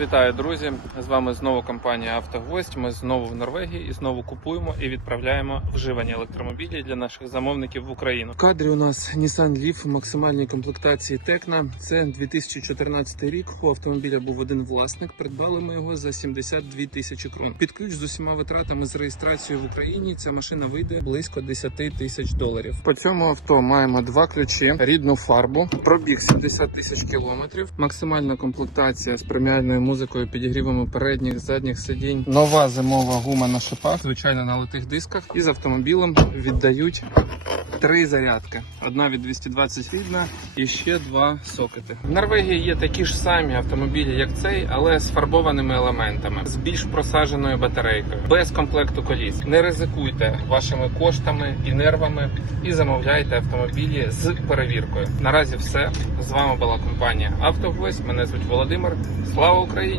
Вітаю, друзі! З вами знову компанія Автогвоздь. Ми знову в Норвегії і знову купуємо і відправляємо вживані електромобілі для наших замовників в Україну. В кадрі у нас Nissan Leaf в максимальній комплектації Tecna. Це 2014 рік. У автомобіля був один власник. Придбали ми його за 72 тисячі крон. Під ключ з усіма витратами з реєстрацією в Україні. Ця машина вийде близько 10 тисяч доларів. По цьому авто маємо два ключі, рідну фарбу, пробіг 70 тисяч кілометрів, максимальна комплектація з преміальною музикою, підігрівами передніх, задніх сидінь. Нова зимова гума на шипах, звичайно на литих дисках. І з автомобілем віддають три зарядки: одна від 220 рідна і ще два сокети. В Норвегії є такі ж самі автомобілі, як цей, але з фарбованими елементами, з більш просадженою батарейкою, без комплекту коліс. Не ризикуйте вашими коштами і нервами і замовляйте автомобілі з перевіркою. Наразі все з вами була компанія Автогвоздь. Мене звуть Володимир. Слава Україні!